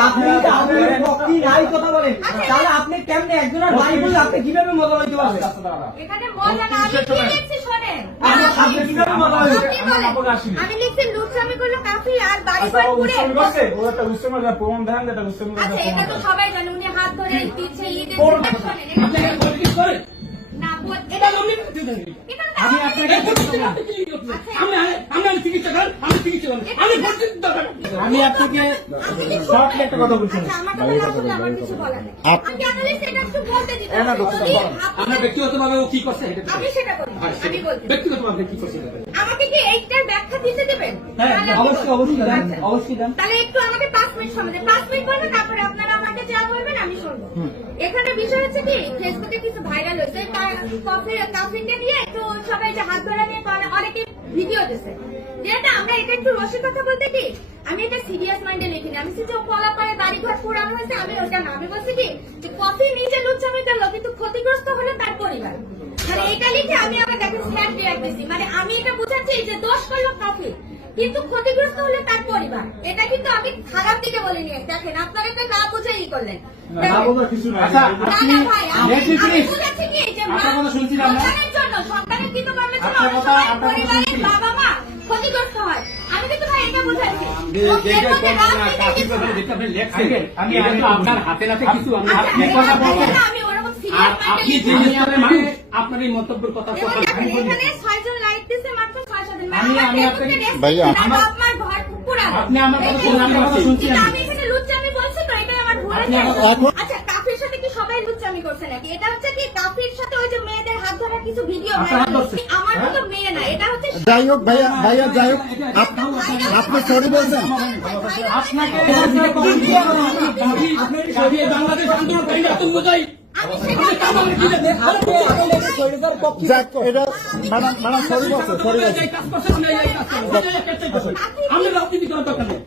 আপনি তাহলে আপনি কেমনে একজনের বাড়ি বলে আপনি কীভাবে পারবেন? মজা আমি লিখছি লুচ্ছামি করল কাফি আর বাড়ি আচ্ছা, প্রমাণ এটা আচ্ছা প্রমাণ এটা তো সবাই জানে উনি হাত ধরে দিচ্ছে কোন- দিচ্ছে শোনেন এটা- না এটা এটা আমি আপনাকে আমি আপনাকে শর্ট একটা কথা বলছি। আমার আমি একটু আমরা ব্যক্তিগতভাবে ও কি করছে আমি বলছি ব্যক্তিগতভাবে কি করছে আমাকে কি এইটার ব্যাখ্যা দিতে দেবেন? হ্যাঁ তাহলে আমি অবশ্যই অবশ্যই দেন আচ্ছা। অবশ্যই দেন। তাহলে একটু আমাকে পাঁচ মিনিট সময় দেন। পাঁচ মিনিট বলবেন তারপরে আপনারা আমাকে যা বলবেন আমি শুনব। এখানে বিষয় হচ্ছে কি ফেসবুকে কিছু ভাইরাল হয়েছে। কাফিনকে দিয়ে একটু সবাই যে হাত ধরা নিয়ে ভিডিও দিচ্ছে যেটা আমরা এটা একটু রসিকতা বলতে কি? আমি এটা সিরিয়াস মাইন্ডে লিখিনি। আমি শুধু কলা পায়ে বাড়ি ঘর পুরানো হয়েছে আমি ওটা না আমি বলছি কি? যে কফি নিজে লুচ্ছামি করল কিন্তু ক্ষতিগ্রস্ত হলো তার পরিবার। মানে এটা লিখে আমি আবার দেখেন স্ন্যাপ রিয়াক্ট দিছি মানে আমি এটা বুঝাচ্ছি যে দোষ করল কফি কিন্তু ক্ষতিগ্রস্ত হলে তার পরিবার। এটা কিন্তু আমি খারাপ দিকে বলিনি। দেখেন আপনারা এটা না বুঝে ই করলেন। না, না বোঝার কিছু নাই। আচ্ছা, যে কথা না? সন্তানের জন্য, সন্তানের কিন্তু ক্ষতিগ্রস্ত হয়। আমি কিন্তু ভাই এটা বুঝাচ্ছি। কিছু আমি- আপনার হাতে নাতে কিছু আমি আচ্ছা, কথা বলব। এটা আমি ওরকম মানুষ আপনার এই মন্তব্যের কথা এবং কথা দেখেন, আমি বলি। এখানে ছয়জন লাইক দিছে মাত্র ছয় সাত আমি- আমার আমি আপনাকে- রেস্ট আমার- আমার ঘর পুরানো। আপনি আমার কথা এই আমি কথা শুনছি কিন্তু আমি। আমি এখানে লুচ্চামি বলছি তো, এটাই আমার ভুল আপনি হয়েছে। আমার- এখন- আচ্ছা, কাফির সাথে কি সবাই লুচ্চামি করছে নাকি? এটা হচ্ছে কি কাফির সাথে ওই যে মেয়েদের হাত ধরা কিছু ভিডিও আপনার হাত ধরছে? আমার মতো যাই হোক ভাইয়া ভাইয়া যাই হোক আপ- আপনি সরি বলছেন। আমরা রাজনীতি করার দরকার নেই।